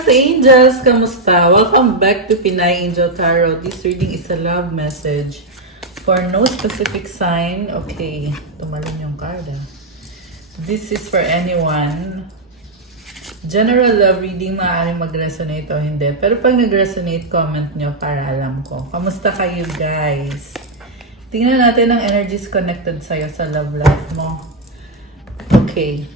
Earth Angels! Kamusta? Welcome back to Pinay Angel Tarot. This reading is a love message for no specific sign. Okay, tumalon yung card. This is for anyone. General love reading, maaaring mag-resonate o hindi. Pero pag nag-resonate, comment nyo para alam ko. Kamusta kayo, guys? Tingnan natin ang energies connected sa'yo sa love life mo. Okay.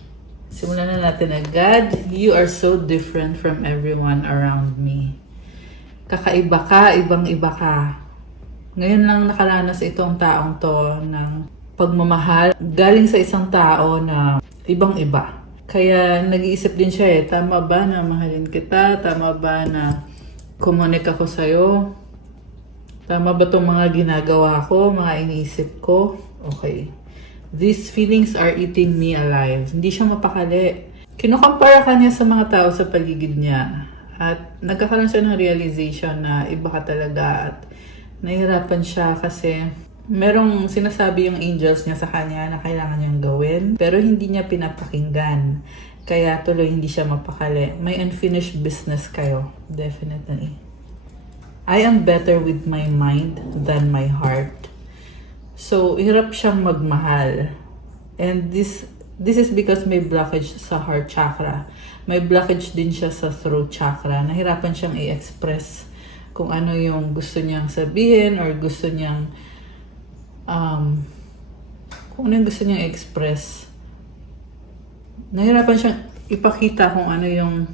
Simulan na natin agad. You are so different from everyone around me. Kakaiba ka, ibang-iba ka. Ngayon lang nakaranas itong taong to ng pagmamahal galing sa isang tao na ibang-iba. Kaya nag-iisip din siya tama ba na mahalin kita? Tama ba na kumunik ako sa'yo? Tama ba itong mga ginagawa ko, mga iniisip ko? Okay. These feelings are eating me alive. Hindi siya mapakali. Kinukumpara ka niya sa mga tao sa paligid niya. At nagkakaroon siya ng realization na iba ka talaga. At nahihirapan siya kasi merong sinasabi yung angels niya sa kanya na kailangan niyang gawin. Pero hindi niya pinapakinggan. Kaya tuloy hindi siya mapakali. May unfinished business kayo. Definitely. I am better with my mind than my heart. So, hirap siyang magmahal. And this is because may blockage sa heart chakra. May blockage din siya sa throat chakra. Nahirapan siyang i-express kung ano yung gusto niyang sabihin or gusto niyang kung ano yung gusto niyang i-express. Nahirapan siyang ipakita kung ano yung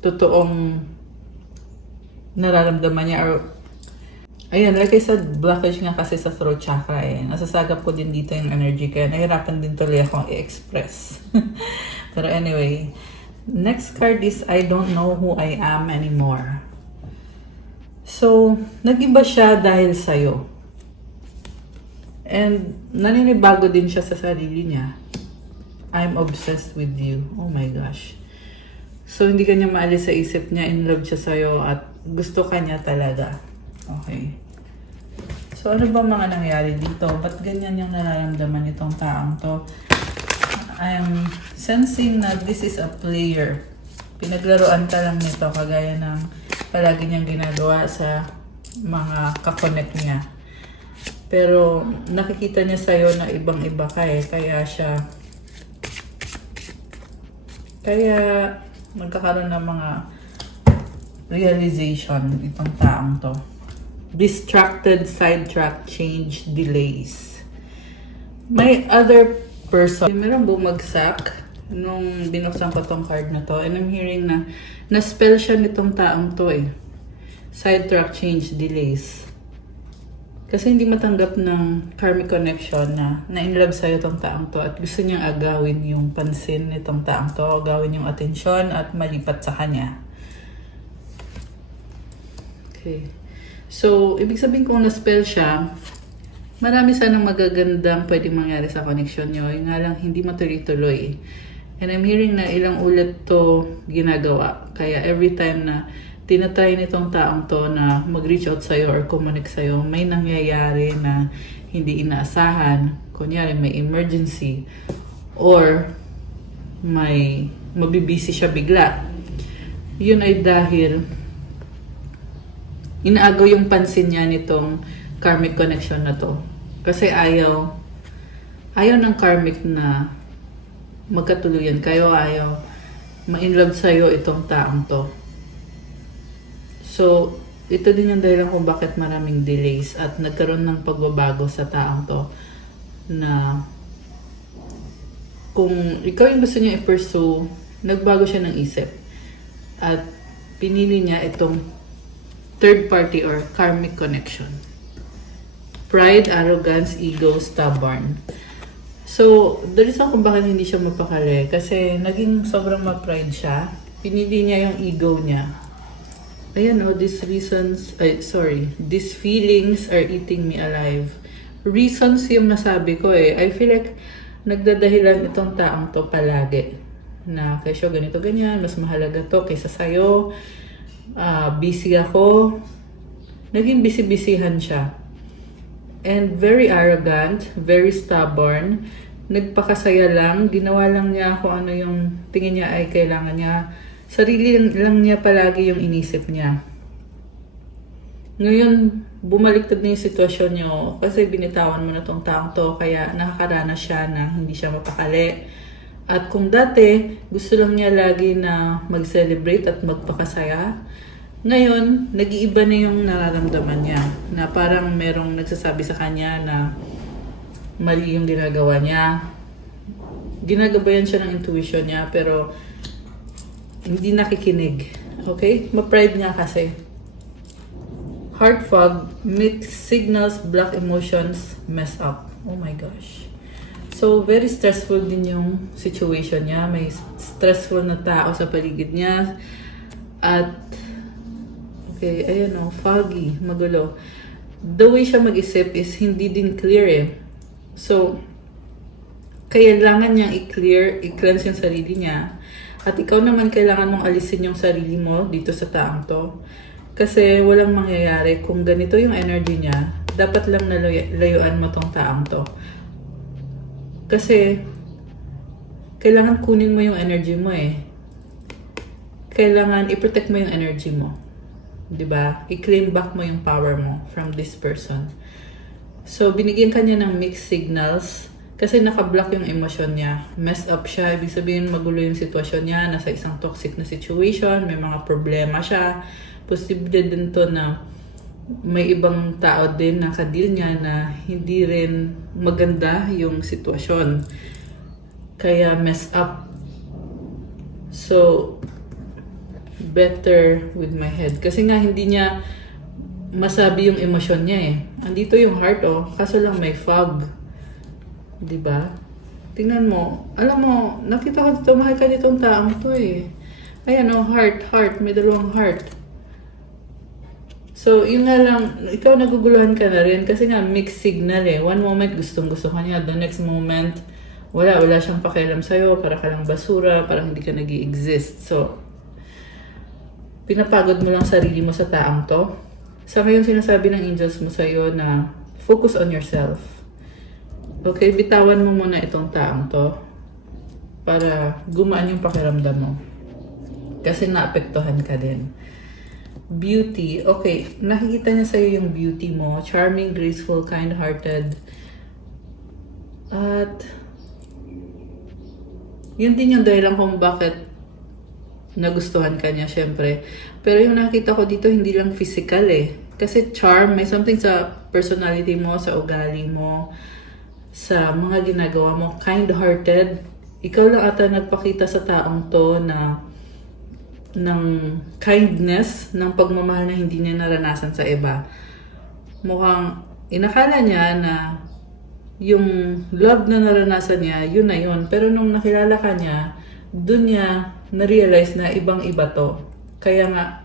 totoong nararamdaman niya or ayan, like I said, blockage nga kasi sa throat chakra Nasasagap ko din dito yung energy kaya nahirapan din tuloy akong i-express. Pero anyway, next card is I don't know who I am anymore. So, nag-iba siya dahil sa'yo. And naninibago din siya sa sarili niya. I'm obsessed with you. Oh my gosh. So, hindi kanya maalis sa isip niya, in love siya sa'yo at gusto ka niya talaga. Okay. So, ano ba mga nangyari dito? Ba't ganyan yung nararamdaman nitong taong to? I'm sensing na this is a player. Pinaglaruan ka lang nito kagaya ng palagi niyang ginagawa sa mga kakonek niya. Pero nakikita niya sa'yo na ibang-iba ka Kaya magkakaroon ng mga realization itong taong to. Distracted, sidetrack, change, delays. May other person. Meron bumagsak nung binuksan ko tong card na to. And I'm hearing na na-spell siya nitong taong to Sidetrack, change, delays. Kasi hindi matanggap ng karmic connection na in-love sa'yo itong taong to at gusto niyang agawin yung pansin nitong taong to, agawin yung atensyon at malipat sa kanya. Okay. So, ibig sabihin kung na-spell siya, marami sanang magagandang pwedeng mangyari sa connection nyo. Yung nga lang, hindi matuloy-tuloy. And I'm hearing na ilang ulit to ginagawa. Kaya every time na tinatry nitong taong to na mag-reach out sa'yo or connect sa'yo, may nangyayari na hindi inaasahan. Kunyari, may emergency. Or may mabibisi siya bigla. Yun ay dahil inaagaw yung pansin niya nitong karmic connection na to. Kasi ayaw ng karmic na magkatuluyan kayo, ayaw ma-inlove sa'yo itong taong to. So, ito din yung dahilan kung bakit maraming delays at nagkaroon ng pagbabago sa taong to na kung ikaw yung gusto niya i-pursue, nagbago siya ng isip at pinili niya itong third party or karmic connection. Pride, arrogance, ego, stubborn. So, the reason kung bakit hindi siya mapakali, kasi naging sobrang ma-pride siya. Pinili niya yung ego niya. Ayan these feelings are eating me alive. Reasons yung nasabi ko I feel like nagdadahilan itong taong to palagi. Na kesyo ganito ganyan, mas mahalaga to kaysa sa'yo. Busy ako. Naging busy-busyhan siya. And very arrogant, very stubborn. Nagpakasaya lang. Ginawa lang niya kung ano yung tingin niya ay kailangan niya. Sarili lang niya palagi yung inisip niya. Ngayon, bumaliktad na yung sitwasyon niyo kasi binitawan mo na tong taong to, kaya nakakaranas siya na hindi siya mapakali. At kung dati, gusto lang niya lagi na mag-celebrate at magpakasaya, ngayon, nag-iiba na yung nararamdaman niya. Na parang merong nagsasabi sa kanya na mali yung ginagawa niya. Ginagabayan siya ng intuition niya pero hindi nakikinig. Okay? Ma-pride niya kasi. Heart fog, mixed signals, block emotions, mess up. Oh my gosh. So, very stressful din yung situation niya. May stressful na tao sa paligid niya. At, okay, ayun o, foggy, magulo. The way siya mag-isip is hindi din clear eh. So, kailangan niyang i-cleanse yung sarili niya. At ikaw naman kailangan mong alisin yung sarili mo dito sa taong to. Kasi walang mangyayari kung ganito yung energy niya, dapat lang nalayuan mo tong taong to. Kasi kailangan kunin mo yung energy mo eh. Kailangan i-protect mo yung energy mo. 'Di ba? I-claim back mo yung power mo from this person. So binigyan kanya ng mixed signals kasi naka-block yung emosyon niya. Messed up siya, ibig sabihin magulo yung sitwasyon niya, nasa isang toxic na situation, may mga problema siya. Posible din to na may ibang tao din na kadil niya na hindi rin maganda yung sitwasyon. Kaya messed up. So, better with my head. Kasi nga hindi niya masabi yung emosyon niya eh. Andito yung heart oh, kaso lang may fog. 'Di ba? Tingnan mo. Alam mo, nakita ko dito, mahal ka nitong taong to eh. Ayan oh, heart, may dalawang heart. So, yun nga lang, ikaw naguguluhan ka na rin kasi nga mixed signal eh. One moment gustong-gusto ka niya, the next moment wala siyang pakialam sa'yo, para ka lang basura, parang hindi ka nag-i-exist. So, pinapagod mo lang sarili mo sa taong to. Sa ngayon sinasabi ng angels mo sa'yo na focus on yourself. Okay, bitawan mo muna itong taong to para gumaan yung pakiramdam mo. Kasi naapektuhan ka din. Beauty. Okay, nakikita niya sa'yo yung beauty mo. Charming, graceful, kind-hearted. At yun din yung dahilan kung bakit nagustuhan ka niya, syempre. Pero yung nakita ko dito, hindi lang physical eh. Kasi charm, may something sa personality mo, sa ugali mo, sa mga ginagawa mo. Kind-hearted. Ikaw lang ata nagpakita sa taong to na ng kindness, ng pagmamahal na hindi niya naranasan sa iba. Mukhang inakala niya na yung love na naranasan niya, yun na yun. Pero nung nakilala ka niya, dun niya na-realize na ibang-iba to. Kaya nga,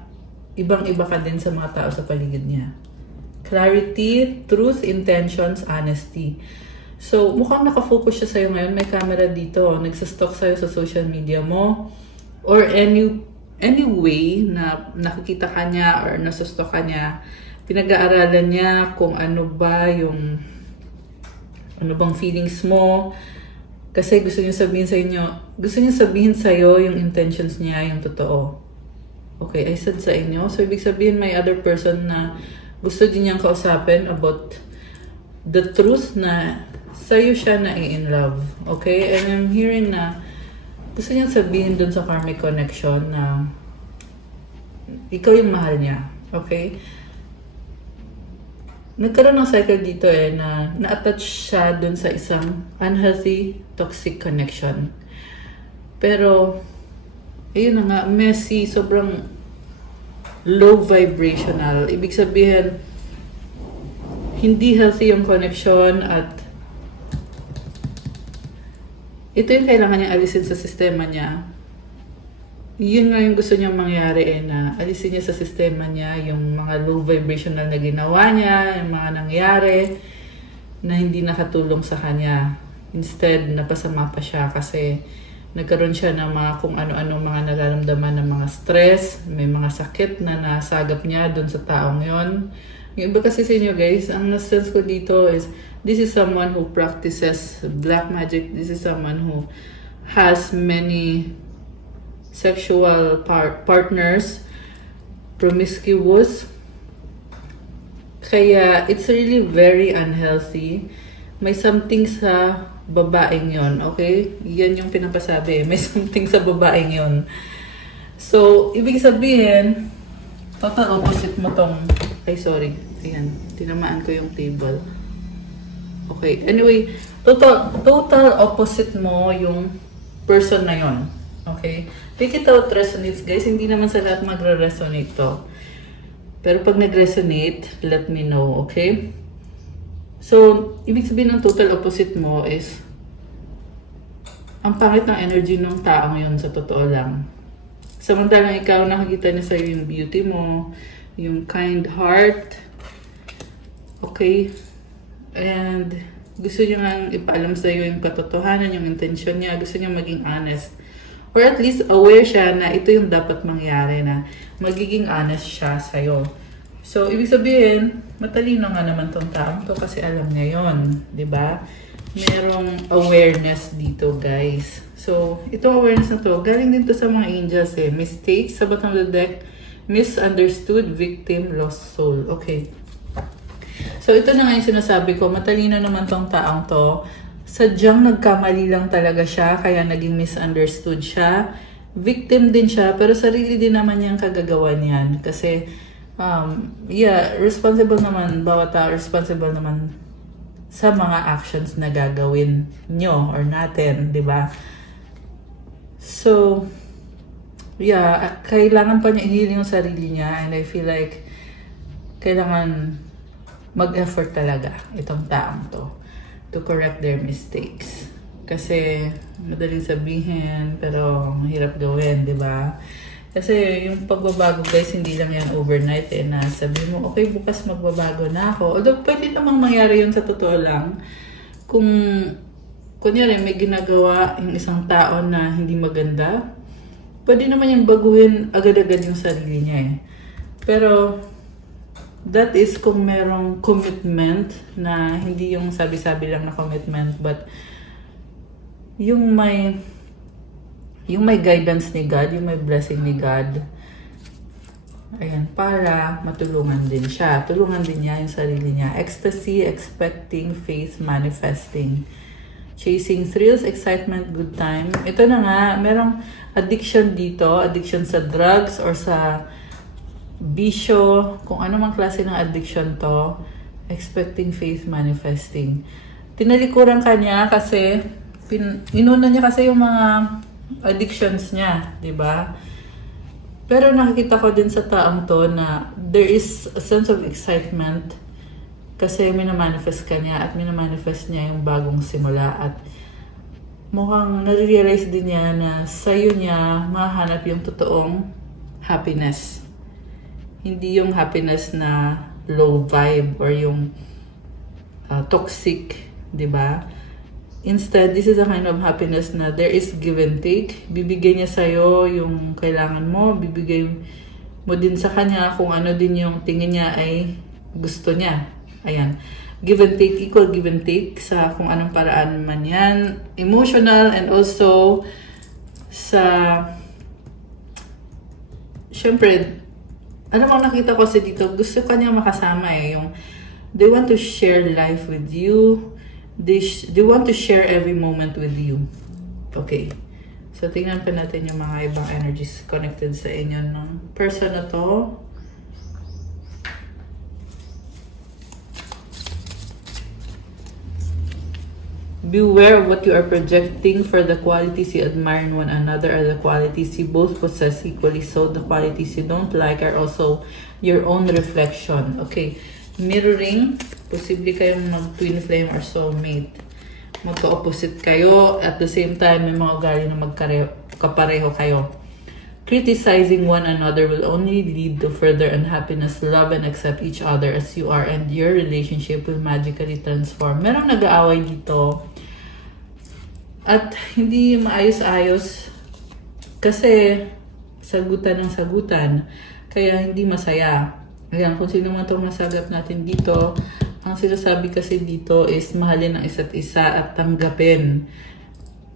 ibang-iba ka din sa mga tao sa paligid niya. Clarity, truth, intentions, honesty. So, mukhang nakafocus siya sa'yo ngayon. May camera dito. Nagsastalk sa'yo sa social media mo. Or any way na nakikita ka niya or nasustok ka niya, pinag-aaralan niya kung ano ba yung ano bang feelings mo. Kasi gusto niya sabihin sa iyo yung intentions niya, yung totoo. Okay, I said sa inyo. So, ibig sabihin may other person na gusto din niyang kausapin about the truth na sa'yo siya na in love. Okay? And I'm hearing na gusto niyang sabihin dun sa karmic connection na ikaw yung mahal niya. Okay? Nagkaroon ng cycle dito eh na na-attach siya dun sa isang unhealthy, toxic connection. Pero, ayun na nga, messy, sobrang low vibrational. Ibig sabihin, hindi healthy yung connection at ito yung kailangan niyang alisin sa sistema niya. Yun nga yung gusto niyang mangyari eh, na alisin niya sa sistema niya yung mga low vibrational na ginawa niya, yung mga nangyari na hindi nakatulong sa kanya. Instead, napasama pa siya kasi nagkaroon siya ng mga kung ano-ano mga nararamdaman ng mga stress, may mga sakit na nasagap niya dun sa taong yon. Yung iba kasi sa inyo guys, ang nasense ko dito is this is someone who practices black magic. This is someone who has many sexual partners, promiscuous. Kaya it's really very unhealthy. May something sa babaeng yon, okay? Yan yung pinapasabi. May something sa babaeng yon. So, ibig sabihin, total opposite mo tong... Ay, sorry. Ayan, tinamaan ko yung table. Okay, anyway, total opposite mo yung person na yon. Okay? Take it out resonates, guys. Hindi naman sa lahat magre-resonate to. Pero pag nag-resonate, let me know, okay? So, ibig sabihin ng total opposite mo is ang pangit ng energy ng taong yun sa totoo lang. Samantalang ikaw, nakikita niya sa'yo yung beauty mo, yung kind heart, okay? And gusto niya nga ipaalam sa'yo yung katotohanan, yung intention niya, gusto niya maging honest. Or at least aware siya na ito yung dapat mangyari, na magiging honest siya sa'yo. So, ibig sabihin, matalino nga naman tong taong to kasi alam niya yun, di ba? Merong awareness dito, guys. So, itong awareness na to, galing din to sa mga angels eh. Mistakes, sa bottom of the deck, misunderstood, victim, lost soul. Okay. So, ito na nga yung sinasabi ko, matalino naman tong taong to. Sadyang nagkamali lang talaga siya, kaya naging misunderstood siya. Victim din siya, pero sarili din naman niyang kagagawa niyan. Kasi, responsible naman, bawat tao, responsible naman sa mga actions na gagawin nyo or natin, di ba? So, kailangan pa niya i-heal yung sarili niya, and I feel like kailangan mag-effort talaga itong taong to correct their mistakes. Kasi madaling sabihin, pero mahirap gawin, di ba? Kasi yung pagbabago, guys, hindi lang yan overnight eh, na sabi mo, okay, bukas magbabago na ako. Although pwede namang mangyari yun sa totoo lang. Kung kunyari may ginagawa yung isang tao na hindi maganda, pwede naman yung baguhin agad-agad yung sarili niya eh. Pero that is kung merong commitment na hindi yung sabi-sabi lang na commitment, but yung may guidance ni God, yung may blessing ni God. Ayan, para matulungan din siya. Tulungan din niya yung sarili niya. Ecstasy, expecting, faith, manifesting. Chasing thrills, excitement, good time. Ito na nga, merong addiction dito. Addiction sa drugs or sa bisyo, kung ano mang klase ng addiction to. Expecting, faith, manifesting. Tinalikuran ka niya kasi inuna niya kasi yung mga addictions niya, di ba? Pero nakikita ko din sa taong to na there is a sense of excitement kasi minamanifest ka niya at minamanifest niya yung bagong simula at mukhang nare-realize din niya na sa'yo niya mahanap yung totoong happiness. Hindi yung happiness na low vibe or yung toxic, di ba? Instead, this is a kind of happiness na there is give and take. Bibigay niya sa'yo yung kailangan mo. Bibigay mo din sa kanya kung ano din yung tingin niya ay gusto niya. Ayan. Give and take, equal give and take sa kung anong paraan man yan. Emotional and also sa... Siyempre, ano bang nakita ko sa dito? Gusto kanya makasama eh. Yung, they want to share life with you. They want to share every moment with you. Okay. So, tingnan pa natin yung mga ibang energies connected sa inyo ng person na to. Beware of what you are projecting, for the qualities you admire in one another are the qualities you both possess equally, so the qualities you don't like are also your own reflection. Okay. Mirroring, posible kayong mag-twin flame or soulmate. Magka-opposite kayo, at the same time, may mga ugali na magkapareho kayo. Criticizing one another will only lead to further unhappiness. Love and accept each other as you are, and your relationship will magically transform. Merong nag-aaway dito, at hindi maayos-ayos, kasi sagutan ng sagutan, kaya hindi masaya. Ayan, kung sino man itong nasagap natin dito, ang sinasabi kasi dito is mahalin ang isa't isa at tanggapin.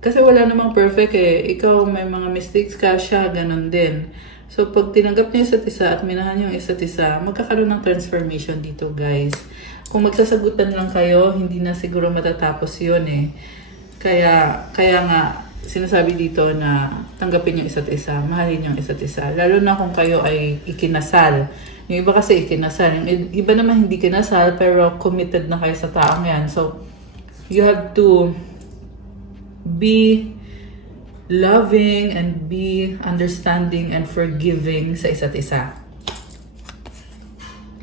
Kasi wala namang perfect eh. Ikaw may mga mistakes ka, siya ganun din. So pag tinanggap niyo isa't isa at minahan yung isa't isa, magkakaroon ng transformation dito guys. Kung magsasagutan lang kayo, hindi na siguro matatapos yun eh. Kaya nga, sinasabi dito na tanggapin yung isa't isa, mahalin yung isa't isa. Lalo na kung kayo ay ikinasal. Yung iba kasi ikinasal. Yung iba naman hindi kinasal pero committed na kayo sa taong yan. So, you have to be loving and be understanding and forgiving sa isa't isa.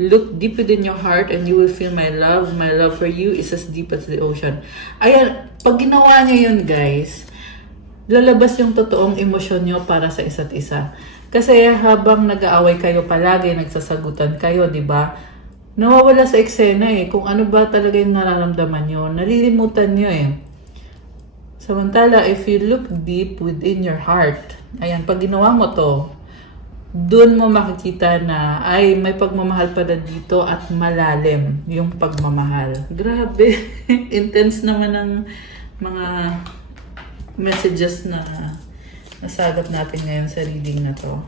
Look deep within your heart and you will feel my love. My love for you is as deep as the ocean. Ayan, pag ginawa niyo yun guys, lalabas yung totoong emosyon nyo para sa isa't isa. Kasi habang nag-aaway kayo palagi, nagsasagutan kayo, di ba? Nawawala sa eksena eh. Kung ano ba talaga yung nararamdaman nyo, nalilimutan nyo eh. Samantala, if you look deep within your heart, ayan, pag ginawa mo to, dun mo makikita na, ay, may pagmamahal pala dito at malalim yung pagmamahal. Grabe. Intense naman ng mga messages na nasagap natin ngayon sa reading na to.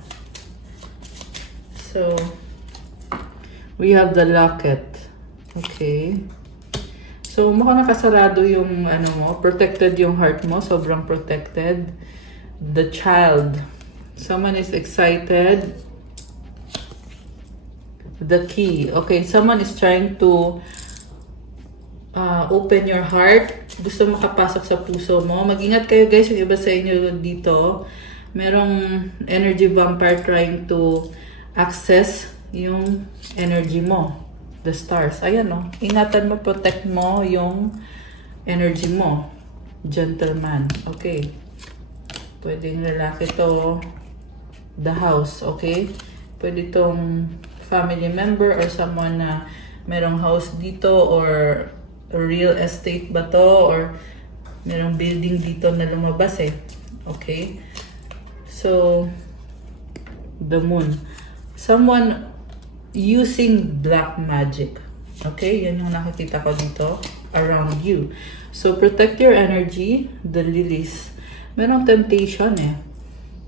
So, we have the locket. Okay. So, mukhang nakasarado yung ano mo, protected yung heart mo, sobrang protected. The child. Someone is excited. The key. Okay, someone is trying to open your heart. Gusto makapasok sa puso mo. Mag-ingat kayo guys, yung iba sa inyo dito. Merong energy vampire trying to access yung energy mo. The stars. Ayan o. Ingatan mo, protect mo yung energy mo. Gentleman. Okay. Pwedeng lalaki to. The house. Okay. Pwede tong family member or someone na merong house dito or real estate ba to or merong building dito na lumabas eh. Okay? So, the moon. Someone using black magic. Okay? Yan yung nakikita ko dito around you. So, protect your energy. The lilies. Merong temptation eh.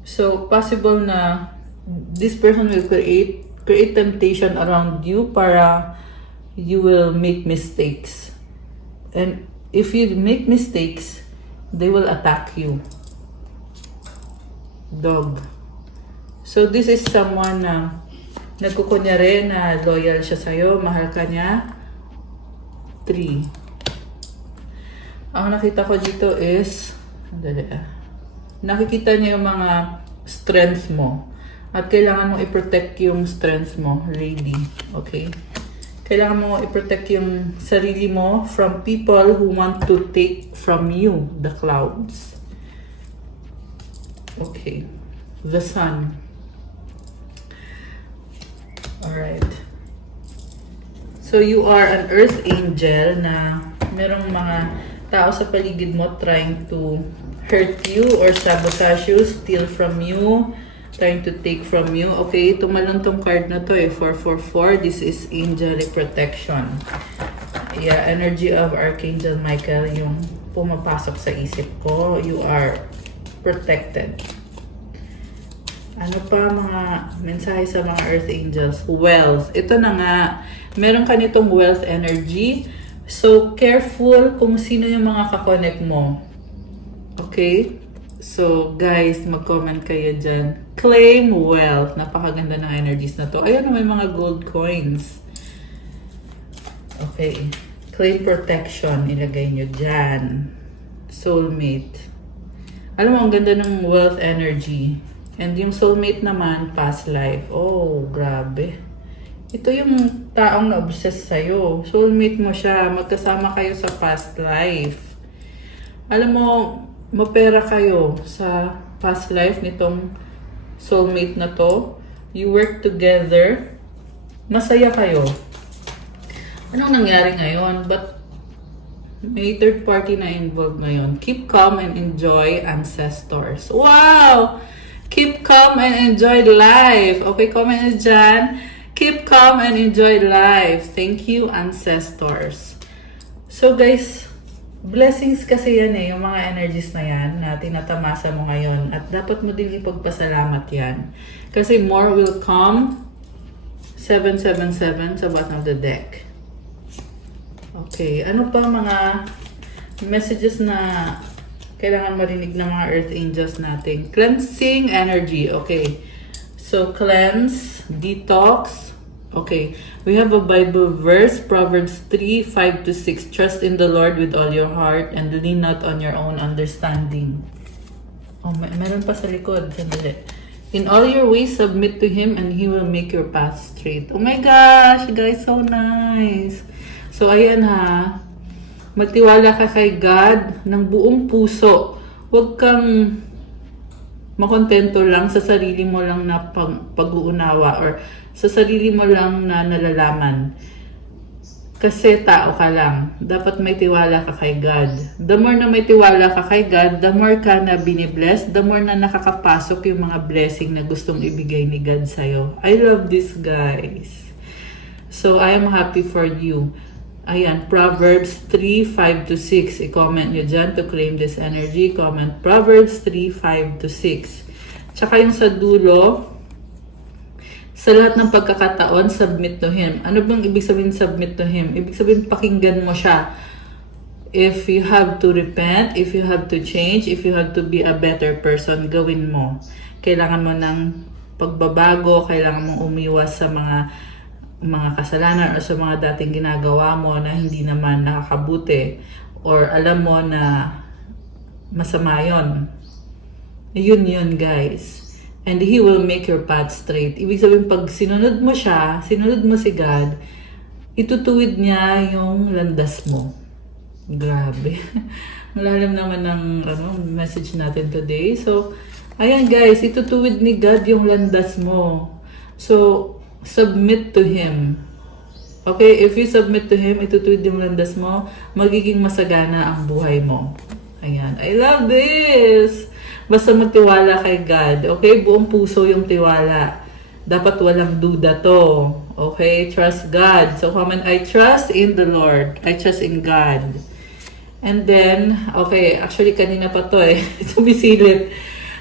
So, possible na this person will create temptation around you para you will make mistakes. And if you make mistakes, they will attack you. Dog. So this is someone na nagkukunyari na loyal siya sa'yo, mahal ka niya. 3. Ang nakita ko dito is, nakikita niya yung mga strengths mo. At kailangan mong i-protect yung strengths mo, lady. Okay? Kailangan mo i-protect yung sarili mo from people who want to take from you the clouds. Okay. The sun. Alright. So you are an earth angel na merong mga tao sa paligid mo trying to hurt you or sabotage you, steal from you, trying to take from you. Okay, tumalon tong card na to eh, 444. This is angelic protection. Yeah, energy of Archangel Michael yung pumapasok sa isip ko. You are protected. Ano pa mga mensahe sa mga earth angels? Wealth. Ito na nga, meron ka nitong wealth energy. So, careful kung sino yung mga kakonek mo. Okay? So, guys, mag-comment kayo dyan. Claim wealth. Napakaganda ng energies na to. Ayan, may mga gold coins. Okay. Claim protection. Ilagay nyo dyan. Soulmate. Alam mo, ang ganda ng wealth energy. And yung soulmate naman, past life. Oh, grabe. Ito yung taong na-obsess sa'yo. Soulmate mo siya. Magkasama kayo sa past life. Alam mo, mapera kayo sa past life nitong soulmate na to. You work together. Masaya kayo. Anong nangyari ngayon? But may third party na involved ngayon. Keep calm and enjoy ancestors. Wow! Keep calm and enjoy life. Okay, comment nyo dyan. Keep calm and enjoy life. Thank you, ancestors. So guys, Blessings kasi yan yung mga energies na yan na tinatamasa mo ngayon. At dapat mo din ipagpasalamat yan. Kasi more will come. 777 sa bottom of the deck. Okay, ano pa mga messages na kailangan marinig ng mga earth angels natin? Cleansing energy. Okay. So, cleanse, detox. Okay. We have a Bible verse, Proverbs 3:5-6. Trust in the Lord with all your heart and lean not on your own understanding. Oh, meron pa sa likod. Sandali. In all your ways, submit to Him and He will make your path straight. Oh my gosh, guys, so nice. So, ayan ha. Magtiwala ka kay God ng buong puso. Huwag kang makontento lang sa sarili mo lang na pag-uunawa or sa sarili mo lang na nalalaman. Kasi tao ka lang. Dapat may tiwala ka kay God. The more na may tiwala ka kay God, the more ka na binibless, the more na nakakapasok yung mga blessing na gustong ibigay ni God sa'yo. I love this, guys. So, I am happy for you. Ayan, Proverbs 3:5-6. I-comment nyo dyan to claim this energy. Comment Proverbs 3:5-6. Tsaka yung sa dulo, sa lahat ng pagkakataon, submit to Him. Ano bang ibig sabihin submit to Him? Ibig sabihin pakinggan mo siya. If you have to repent, if you have to change, if you have to be a better person, gawin mo. Kailangan mo ng pagbabago, kailangan mong umiwas sa mga kasalanan o sa mga dating ginagawa mo na hindi naman nakakabuti or alam mo na masama yon. Yun guys. And He will make your path straight. Ibig sabihin, pag sinunod mo siya, sinunod mo si God, itutuwid niya yung landas mo. Grabe. Malalim naman ng message natin today. So, ayan guys, itutuwid ni God yung landas mo. So, submit to Him. Okay? If you submit to Him, itutuwid yung landas mo, magiging masagana ang buhay mo. Ayan. I love this! Basta magtiwala kay God. Okay? Buong puso yung tiwala. Dapat walang duda to. Okay? Trust God. So, comment, I trust in the Lord. I trust in God. And then, okay, actually kanina pa to Sumisilip.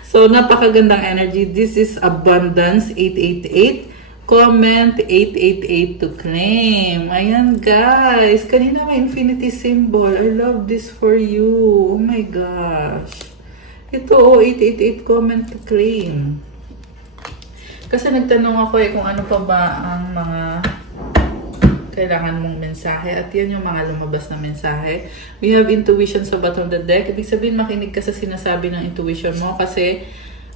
So, napakagandang energy. This is Abundance 888. Comment 888 to claim. Ayan, guys. Kanina may infinity symbol. I love this for you. Oh my gosh. Ito, 888 comment to claim. Kasi nagtanong ako kung ano pa ba ang mga kailangan mong mensahe. At yan yung mga lumabas na mensahe. We have intuition sa bottom of the deck. Ibig sabihin, makinig ka sa sinasabi ng intuition mo kasi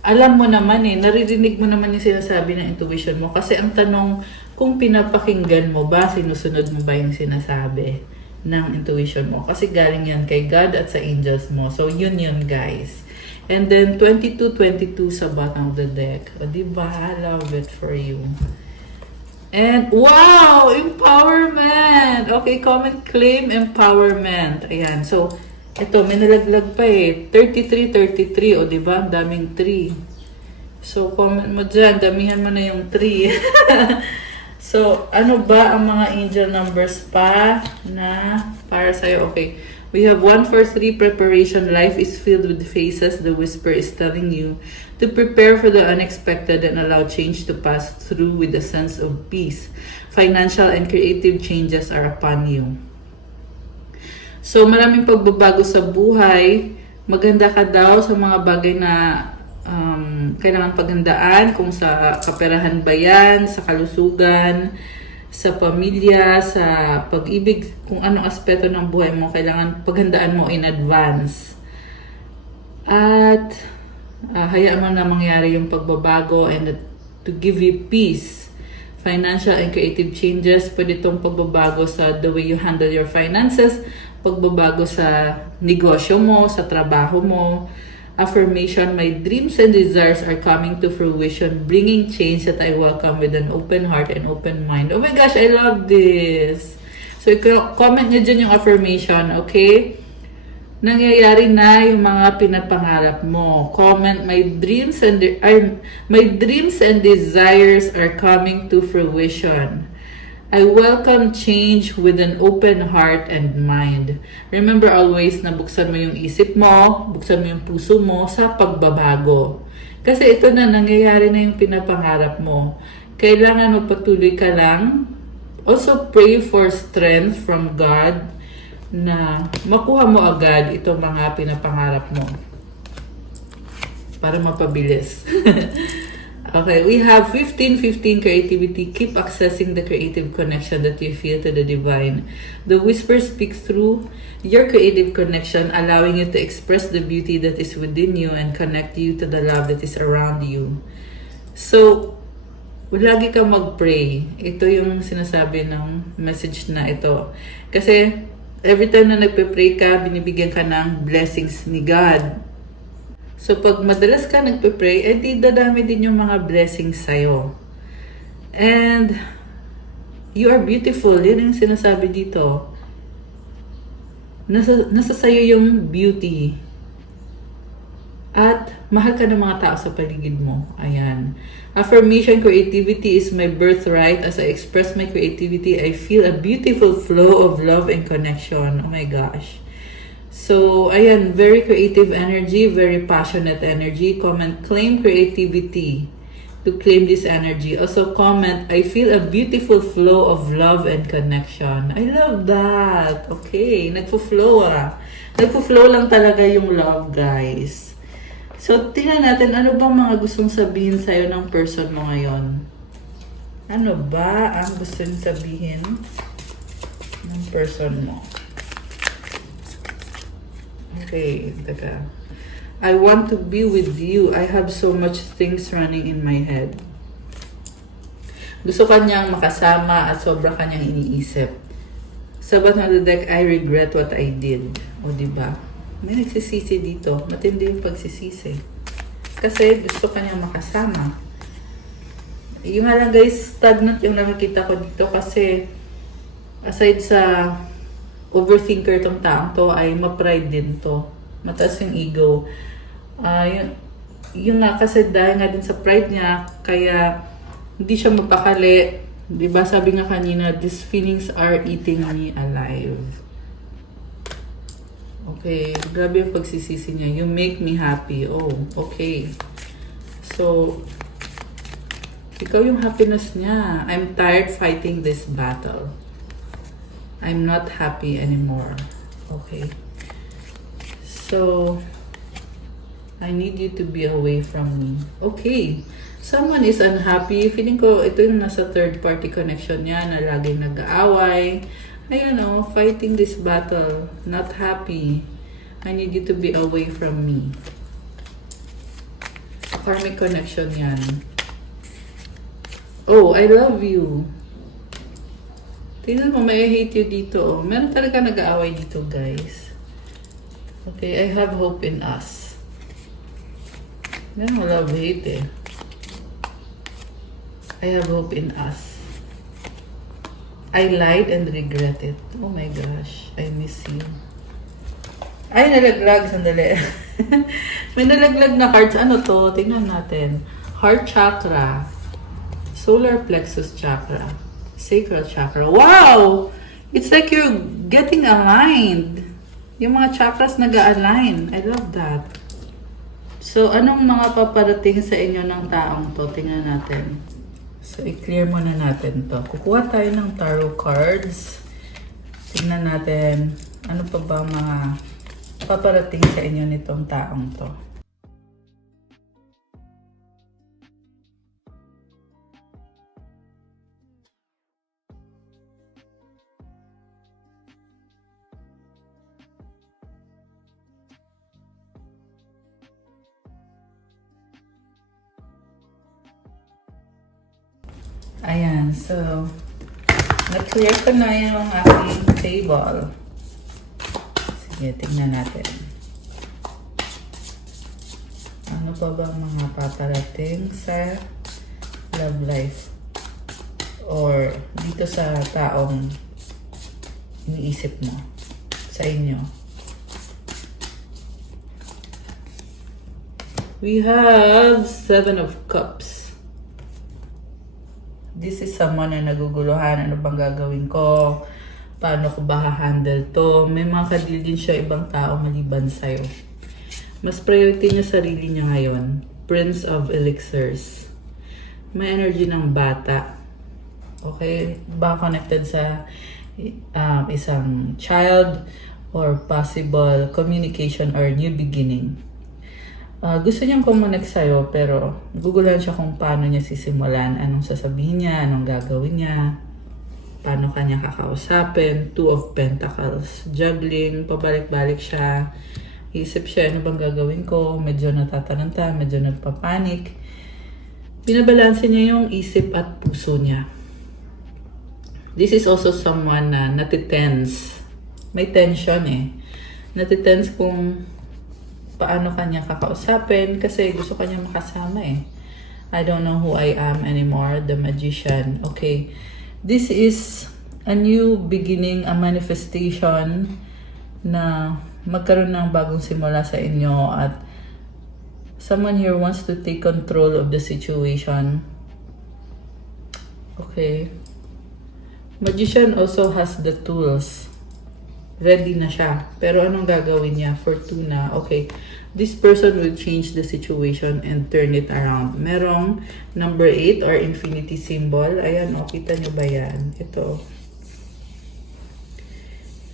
alam mo naman naririnig mo naman yung sinasabi ng intuition mo. Kasi ang tanong, kung pinapakinggan mo ba, sinusunod mo ba yung sinasabi ng intuition mo? Kasi galing yan kay God at sa angels mo. So, yun guys. And then, 2222 sa bottom of the deck. O, diba? I love it for you. And, wow! Empowerment! Okay, comment, claim, empowerment. Ayan. So, ito, may nalaglag pa 33. O, diba? Ang daming 3. So, comment mo dyan. Damihan mo na yung 3. So, ano ba ang mga angel numbers pa na para sa'yo? Okay. We have 143 preparation. Life is filled with phases. The whisper is telling you to prepare for the unexpected and allow change to pass through with a sense of peace. Financial and creative changes are upon you. So, maraming pagbabago sa buhay. Maganda ka daw sa mga bagay na kailangan paghandaan. Kung sa kaperahan ba yan, sa kalusugan, sa pamilya, sa pag-ibig, kung anong aspeto ng buhay mo, kailangan paghandaan mo in advance. At hayaan mo na mangyari yung pagbabago and to give you peace. Financial and creative changes, pwede itong pagbabago sa the way you handle your finances, pagbabago sa negosyo mo, sa trabaho mo. Affirmation, my dreams and desires are coming to fruition, bringing change that I welcome with an open heart and open mind. Oh my gosh, I love this. So, comment nyo dyan yung affirmation, okay? Nangyayari na yung mga pinapangarap mo. Comment, my dreams and desires are coming to fruition. I welcome change with an open heart and mind. Remember always na buksan mo yung isip mo, buksan mo yung puso mo sa pagbabago. Kasi ito na, nangyayari na yung pinapangarap mo. Kailangan magpatuloy ka lang. Also pray for strength from God na makuha mo agad itong mga pinapangarap mo. Para mapabilis. Okay, we have 15:15 creativity. Keep accessing the creative connection that you feel to the divine. The whisper speaks through your creative connection, allowing you to express the beauty that is within you and connect you to the love that is around you. So, lagi ka mag-pray. Ito yung sinasabi ng message na ito. Kasi, every time na nagpe-pray ka, binibigyan ka ng blessings ni God. So, pag madalas ka nagpe-pray, di dadami din yung mga blessings sa'yo. And, you are beautiful. Yan yung sinasabi dito. Nasa sa'yo yung beauty. At, mahal ka ng mga tao sa paligid mo. Ayan. Affirmation, creativity is my birthright. As I express my creativity, I feel a beautiful flow of love and connection. Oh my gosh. So, ayan, very creative energy, very passionate energy. Comment, claim creativity to claim this energy. Also comment, I feel a beautiful flow of love and connection. I love that. Okay, nagpo-flow ah. Nagpo-flow lang talaga yung love, guys. So, tingnan natin, ano bang mga gustong sabihin sa'yo ng person mo ngayon? Ano ba ang gusto niyong sabihin ng person mo? Okay, teka. I want to be with you. I have so much things running in my head. Gusto kanyang makasama at sobra kanyang iniisip. Sa bottom of the deck, I regret what I did. O, diba? May nagsisisi dito. Matindi yung pagsisisi. Kasi gusto kanyang makasama. Yung nga lang guys, stagnant yung nakikita ko dito kasi aside sa overthinker tong taong to ay ma-pride din to. Mataas yung ego. Yung nga kasi dahil nga din sa pride niya, kaya hindi siya mapakali. Diba sabi nga kanina, these feelings are eating me alive. Okay, grabe yung pagsisisi niya. You make me happy. Oh, okay. So, ikaw yung happiness niya. I'm tired fighting this battle. I'm not happy anymore. Okay. So, I need you to be away from me. Okay. Someone is unhappy. Feeling ko, ito yung nasa third party connection niya na laging nag-aaway. Ayun o, fighting this battle. Not happy. I need you to be away from me. A karmic connection yan. Oh, I love you. Tingnan mo, may hate you dito. Meron talaga nag-aaway dito, guys. Okay, I have hope in us. Meron love-hate eh. I have hope in us. I lied and regret it. Oh my gosh, I miss you. Ay, nalaglag. Sandali. May nalaglag na cards. Ano to? Tingnan natin. Heart chakra. Solar plexus chakra. Sacral chakra. Wow! It's like you're getting aligned. Yung mga chakras nag-align. I love that. So, anong mga paparating sa inyo ng taong to? Tingnan natin. So, i-clear muna natin to. Kukuha tayo ng tarot cards. Tingnan natin. Ano pa ba mga paparating sa inyo nitong taong to? Ayan, so, na-clear ko na yung aking table. Sige, tingnan natin. Ano pa ba mga paparating sa love life? Or dito sa taong iniisip mo, sa inyo? We have 7 of Cups. This is someone na naguguluhan. Ano bang gagawin ko? Paano ko ba ha-handle to? May mga kadil din siya ibang tao maliban sa'yo. Mas priority niya sarili niya ngayon. Prince of Elixirs. May energy ng bata. Okay? Baka connected sa isang child or possible communication or new beginning. Gusto niyang kumonek sa'yo pero guguluhan siya kung paano niya sisimulan, anong sasabihin niya, anong gagawin niya, paano kanya kakausapin. Two of Pentacles. Juggling, pabalik-balik siya. Isip siya, ano bang gagawin ko? Medyo natataranta, medyo nagpapanik. Binabalanse niya yung isip at puso niya. This is also someone na natitense. May tension eh. Natitense kung paano kanya kakausapin kasi gusto kanya makasama eh. I don't know who I am anymore. The Magician. Okay. This is a new beginning, a manifestation na magkaroon ng bagong simula sa inyo at someone here wants to take control of the situation. Okay. Magician also has the tools. Ready na siya. Pero anong gagawin niya? Fortuna. Okay. This person will change the situation and turn it around. Merong number 8 or infinity symbol. Ayan, o. Kita nyo ba yan? Ito.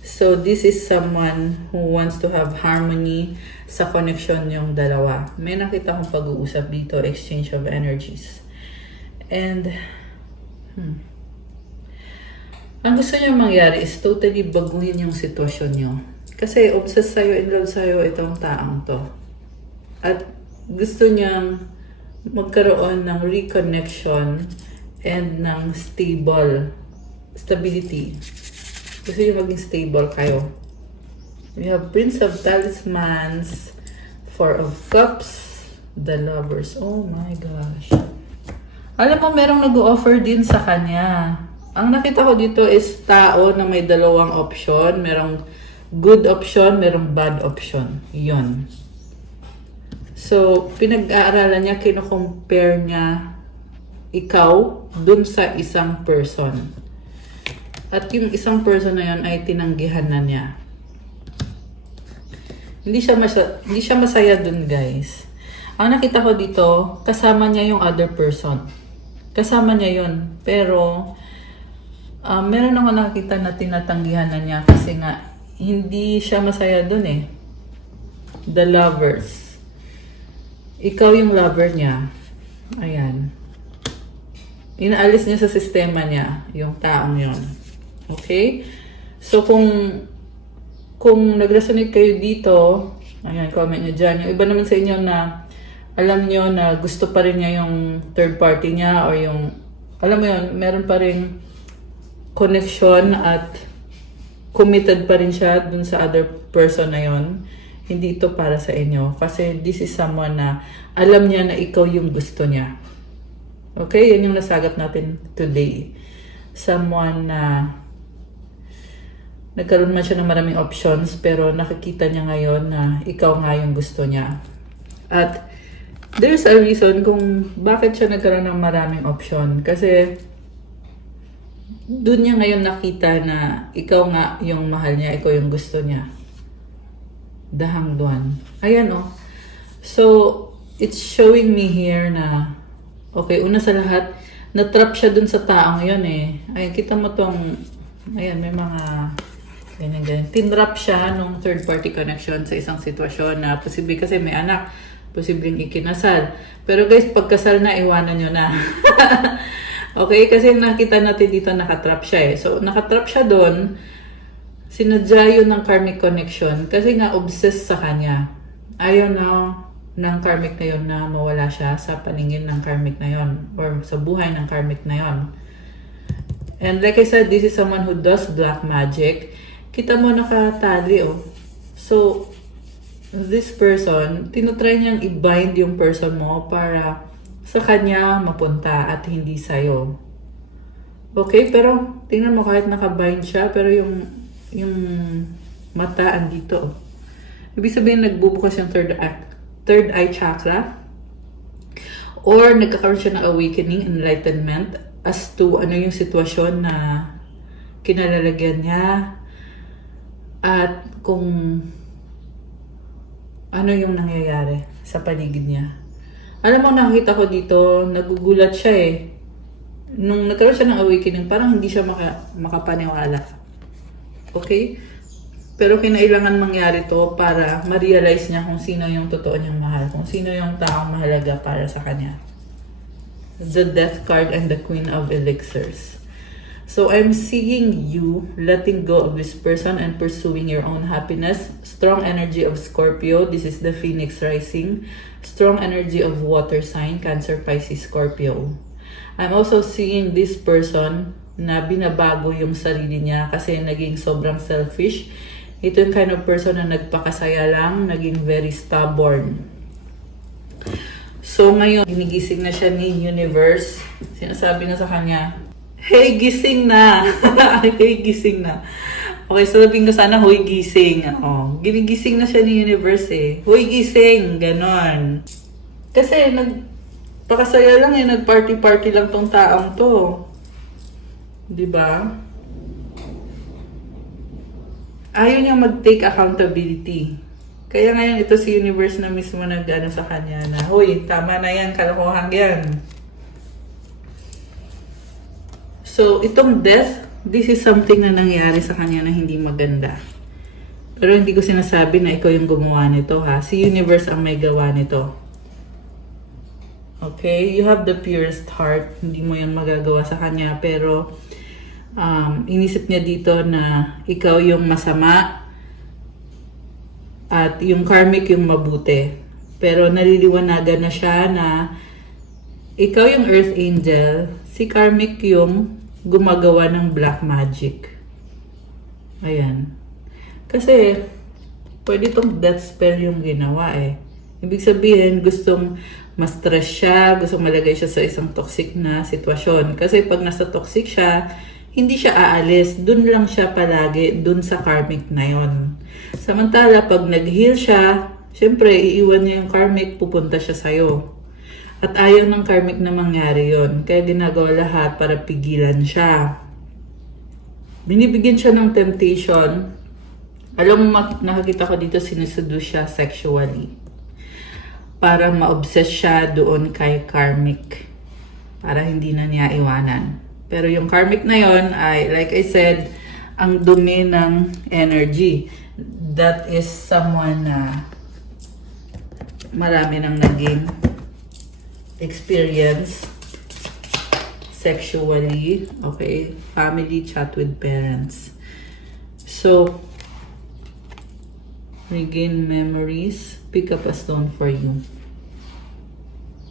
So, this is someone who wants to have harmony sa connection yung dalawa. May nakita kong pag-uusap dito. Exchange of energies. And, ang gusto niya mangyari is totally baguhin yung sitwasyon niyo. Kasi obsessed sa'yo, in love sa'yo itong taong to. At gusto niyang magkaroon ng reconnection and ng stability. Gusto niya maging stable kayo. We have Prince of Talismans, Four of Cups, the Lovers. Oh my gosh. Alam mo, merong nag-o-offer din sa kanya. Ang nakita ko dito is tao na may dalawang option. Merong good option, merong bad option. Yun. So, pinag-aaralan niya, kino-compare niya ikaw dun sa isang person. At yung isang person na yun ay tinanggihan na niya. Hindi siya masaya dun, guys. Ang nakita ko dito, kasama niya yung other person. Kasama niya yun. Pero, meron ako nakita na tinatanggihan na niya kasi nga hindi siya masaya dun eh. The Lovers. Ikaw yung lover niya. Ayan. Inaalis niya sa sistema niya yung taong yon. Okay? So kung nag-resonate kayo dito, ayan, comment nyo dyan. Yung iba naman sa inyo na alam nyo na gusto pa rin niya yung third party niya or yung, alam mo yun, meron pa rin connection at committed pa rin siya dun sa other person na yon. Hindi ito para sa inyo. Kasi this is someone na alam niya na ikaw yung gusto niya. Okay? Yan yung nasagot natin today. Someone na nagkaroon man siya ng maraming options pero nakikita niya ngayon na ikaw nga yung gusto niya. At there's a reason kung bakit siya nagkaroon ng maraming option. Kasi doon niya ngayon nakita na ikaw nga yung mahal niya, ikaw yung gusto niya. Dahang duan. Ayan oh. So, it's showing me here na, okay, una sa lahat, natrap siya dun sa taong yun eh. Ayan, kita mo tong, ayan, may mga ganyan. Tinrap siya nung third party connection sa isang sitwasyon na posible kasi may anak, posibleng ikinasal. Pero guys, pagkasal na, iwanan nyo na. Okay, kasi nakita natin dito nakatrap siya eh. So, nakatrap siya doon, sinadya yun ng karmic connection kasi nga obsessed sa kanya. Ayaw na ng karmic na yun na mawala siya sa paningin ng karmic na yun or sa buhay ng karmic na yun. And like I said, this is someone who does black magic. Kita mo nakatali oh. So, this person, tinutry niyang i-bind yung person mo para sa kanya mapunta at hindi sa'yo. Okay, pero tingnan mo kahit nakabind siya, pero yung mata andito. Ibig sabihin nagbubukas yung third eye chakra or nagkakaroon siya ng awakening, enlightenment, as to ano yung sitwasyon na kinalalagyan niya at kung ano yung nangyayari sa paligid niya. Alam mo, nakita ko dito, nagugulat siya eh. Nung nagkaroon siya ng awakening, parang hindi siya makapaniwala. Okay? Pero kinailangan mangyari to para ma-realize niya kung sino yung totoo niyang mahal, kung sino yung taong mahalaga para sa kanya. The Death card and the Queen of Elixirs. So I'm seeing you letting go of this person and pursuing your own happiness. Strong energy of Scorpio. This is the Phoenix rising. Strong energy of water sign, Cancer, Pisces, Scorpio. I'm also seeing this person na binabago yung sarili niya kasi naging sobrang selfish. Ito yung kind of person na nagpakasaya lang, naging very stubborn. So ngayon, ginigising na siya ni Universe. Sinasabi na sa kanya, hey, gising na! Hey, gising na. Okay, so sabihin ko sana, hoy, gising. Oh, ginigising na siya ni Universe eh. Hoy, gising! Ganon. Kasi nagpakasaya lang eh, nag-party-party lang tong taong to. Diba? Ayaw niya mag-take accountability. Kaya ngayon ito si Universe na mismo nag-ano sa kanya na, hoy, tama na yan, kalokohan yan. So, itong death, this is something na nangyari sa kanya na hindi maganda. Pero hindi ko sinasabi na ikaw yung gumawa nito ha. Si Universe ang may gawa nito. Okay? You have the purest heart. Hindi mo yan magagawa sa kanya. Pero, inisip niya dito na ikaw yung masama at yung karmic yung mabuti. Pero naliliwanagan na siya na ikaw yung earth angel, si karmic yung gumagawa ng black magic. Ayan. Kasi pwede itong death spell yung ginawa eh. Ibig sabihin, gustong ma-stress siya, gustong malagay siya sa isang toxic na sitwasyon. Kasi pag nasa toxic siya, hindi siya aalis. Dun lang siya palagi, dun sa karmic na yon. Samantala, pag nag-heal siya, syempre, iiwan niya yung karmic, pupunta siya sa'yo. At ayaw ng karmic na mangyari yon. Kaya ginagawa lahat para pigilan siya. Binibigyan siya ng temptation. Alam mo, nakakita ko dito, sinuseduce siya sexually. Para ma-obsess siya doon kay karmic. Para hindi na niya iwanan. Pero yung karmic na yon ay, like I said, ang dumi ng energy. That is someone na marami nang naging experience sexually. Okay? Family, chat with parents. So, regain memories. Pick up a stone for you.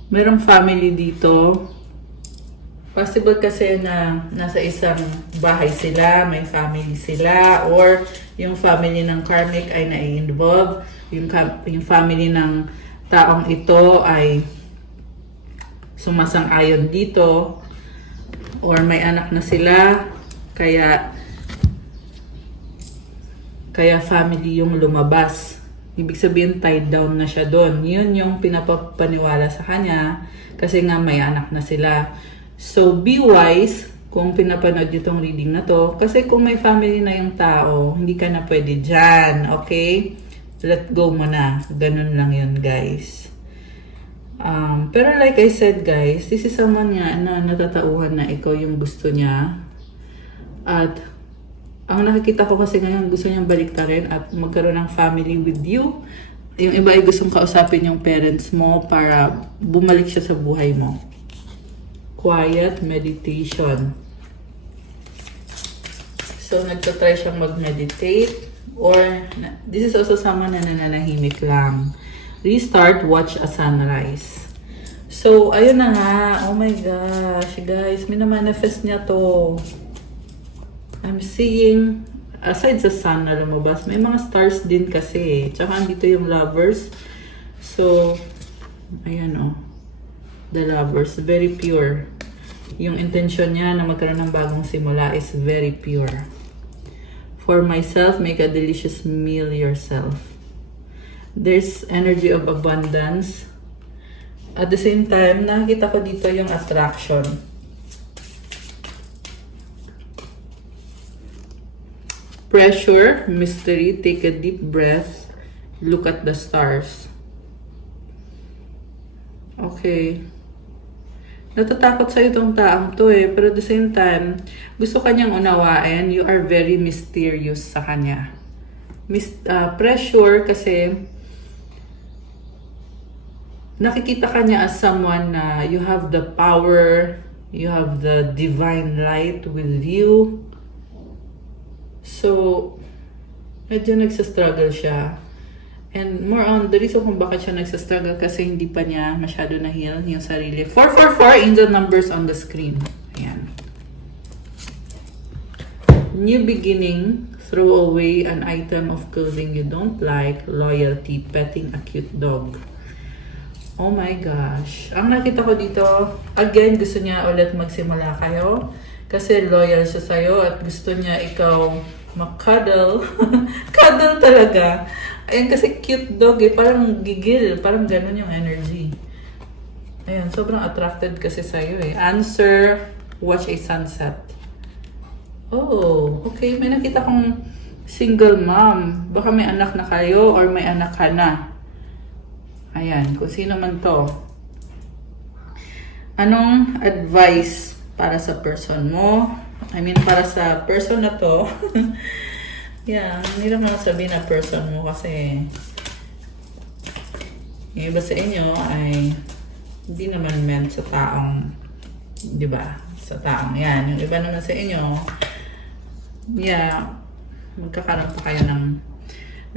Merong family dito. Possible kasi na nasa isang bahay sila, may family sila, or yung family ng karmic ay nai-involve, yung family ng taong ito ay sumasang-ayon dito, or may anak na sila, kaya family yung lumabas. Ibig sabihin, tied down na siya doon. Yun yung pinapapaniwala sa kanya, kasi nga may anak na sila. So, be wise kung pinapanood nyo itong reading na to. Kasi kung may family na yung tao, hindi ka na pwede dyan. Okay? Let go mo na. Ganun lang yun, guys. Pero like I said, guys, this is someone nga na natatauhan na ikaw yung gusto niya. At ang nakikita ko kasi ngayon, gusto niyang baliktarin at magkaroon ng family with you. Yung iba ay gustong kausapin yung parents mo para bumalik siya sa buhay mo. Quiet meditation. So, nagtatry siyang mag-meditate. Or, this is also someone na nananahimik lang. Restart, watch a sunrise. So, ayun na nga. Oh my gosh, guys. Minamanifest niya to. I'm seeing, aside sa sun na lumabas, may mga stars din kasi. Tsaka andito yung lovers. So, ayan oh. The lovers, very pure. Yung intention niya na magkaroon ng bagong simula is very pure. For myself, make a delicious meal yourself. There's energy of abundance. At the same time, nakikita ko dito yung attraction. Pressure, mystery, take a deep breath, look at the stars. Okay. Natatakot sa'yo itong taong to eh, pero at the same time, gusto kanyang unawain, you are very mysterious sa kanya. Pressure kasi, nakikita kanya as someone na you have the power, you have the divine light with you. So, medyo nagsastruggle siya. And more on, the reason kung bakit siya nagsastruggle kasi hindi pa niya masyado na-heal yung sarili. 444 in the numbers on the screen. Ayan. New beginning, throw away an item of clothing you don't like, loyalty, petting a cute dog. Oh my gosh. Ang nakita ko dito, again, gusto niya ulit magsimula kayo. Kasi loyal siya sa'yo at gusto niya ikaw makadal. Cuddle talaga. Ayan kasi cute dog eh. Parang gigil. Parang ganun yung energy. Ayan, sobrang attracted kasi sa'yo eh. Answer, watch a sunset. Oh, okay. May nakita kong single mom. Baka may anak na kayo or may anak ka na. Ayan, kung sino man to. Anong advice para sa person mo? I mean, para sa person na to. Yeah, hindi naman sabihin na person mo kasi yung iba sa inyo ay hindi naman meant sa taong, di ba? Sa taong yan. Yung iba naman sa inyo, yeah, magkakaroon pa kayo ng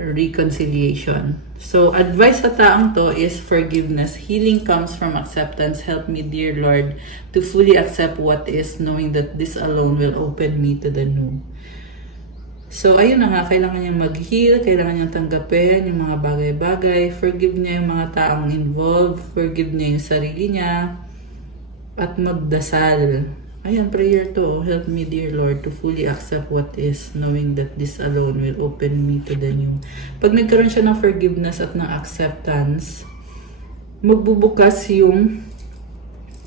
reconciliation. So, advice sa taong to is forgiveness. Healing comes from acceptance. Help me, dear Lord, to fully accept what is, knowing that this alone will open me to the new. So, ayun na nga, kailangan niyang mag-heal, kailangan niyang tanggapin yung mga bagay-bagay, forgive niya yung mga taong involved, forgive niya yung sarili niya, at magdasal. Ayan, prayer to, help me dear Lord to fully accept what is, knowing that this alone will open me to the new. Pag nagkaroon siya ng forgiveness at ng acceptance, magbubukas yung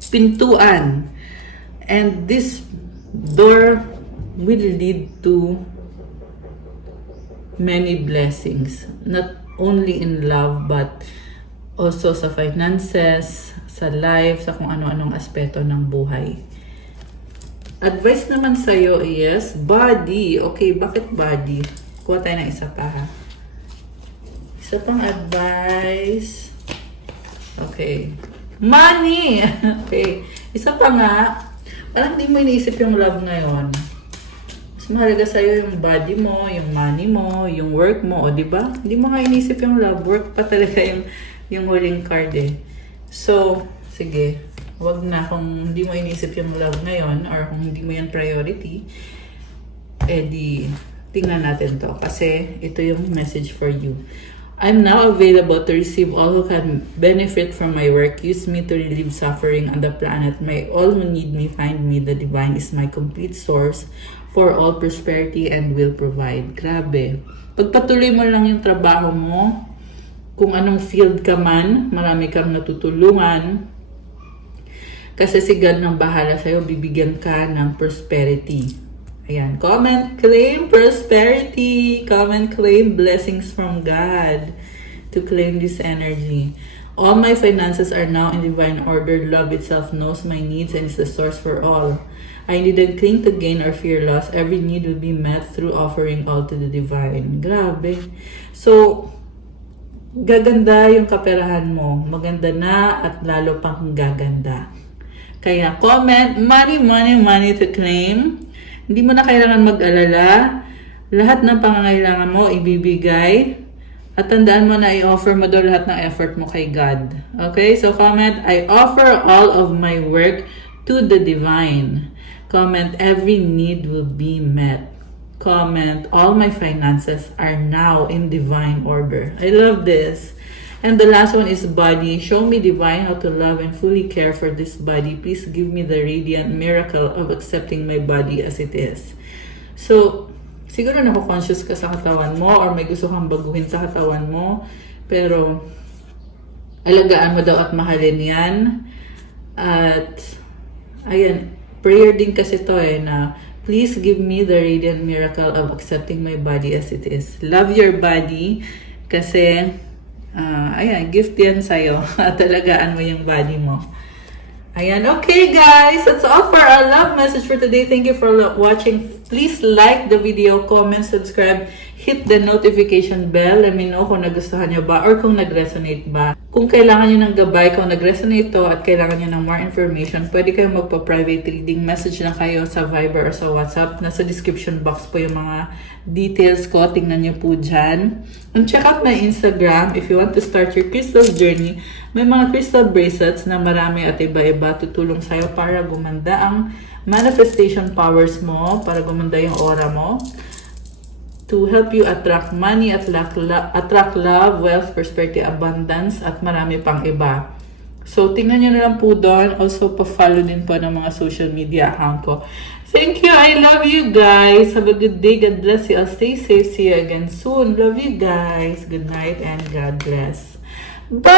pintuan. And this door will lead to many blessings, not only in love but also sa finances, sa life, sa kung ano-anong aspeto ng buhay. Advice naman sa'yo is body. Okay, bakit body? Kuha tayo ng isa pa ha. Isa pang advice. Okay. Money! Okay. Isa pa nga, parang hindi mo iniisip yung love ngayon. Mas mahalaga sa'yo yung body mo, yung money mo, yung work mo, o diba? Hindi mo nga inisip yung love. Work pa talaga yung huling card eh. So, sige. Wag na kung hindi mo inisip yung love ngayon or kung hindi mo yung priority, eh di, tingnan natin to. Kasi ito yung message for you. I'm now available to receive all who can benefit from my work. Use me to relieve suffering on the planet. May all who need me find me. The divine is my complete source for all prosperity and will provide. Grabe. Pagpatuloy mo lang yung trabaho mo, kung anong field ka man, marami kang natutulungan. Kasi si God nang bahala sa'yo, bibigyan ka ng prosperity. Ayan. Comment, claim prosperity. Comment, claim blessings from God to claim this energy. All my finances are now in divine order. Love itself knows my needs and is the source for all. I needn't cling to gain or fear loss. Every need will be met through offering all to the divine. Grabe. So, gaganda yung kaperahan mo. Maganda na at lalo pang gaganda. Kaya comment, money, money, money to claim. Hindi mo na kailangan mag-alala. Lahat ng pangangailangan mo ibibigay. At tandaan mo na i-offer mo daw lahat ng effort mo kay God. Okay? So comment, I offer all of my work to the divine. Comment, every need will be met. Comment, all my finances are now in divine order. I love this. And the last one is body. Show me divine how to love and fully care for this body. Please give me the radiant miracle of accepting my body as it is. So, siguro nako-conscious ka sa katawan mo or may gusto kang baguhin sa katawan mo. Pero, alagaan mo daw at mahalin yan. At, ayan, prayer din kasi to na Please give me the radiant miracle of accepting my body as it is. Love your body kasi, ayan, gift yan sa'yo. Talagaan mo yung body mo. Ayan, okay guys, that's all for our love message for today. Thank you for watching. Please like the video, comment, subscribe, hit the notification bell. Let me know kung nagustuhan nyo ba or kung nag-resonate ba. Kung kailangan nyo ng gabay, kung nag-resonate to at kailangan nyo ng more information, pwede kayong magpa-private reading. Message lang kayo sa Viber or sa WhatsApp. Nasa description box po yung mga details ko. Tingnan nyo po dyan. And check out my Instagram if you want to start your crystal journey. May mga crystal bracelets na marami at iba-iba tutulong sa'yo para gumanda ang manifestation powers mo, para gumanda yung aura mo, to help you attract money, attract love, wealth, prosperity, abundance, at marami pang iba. So, tingnan nyo na lang po doon. Also, pa-follow din po ng mga social media account ko. Thank you. I love you guys. Have a good day. God bless you. I'll stay safe. See you again soon. Love you guys. Good night and God bless. Bye!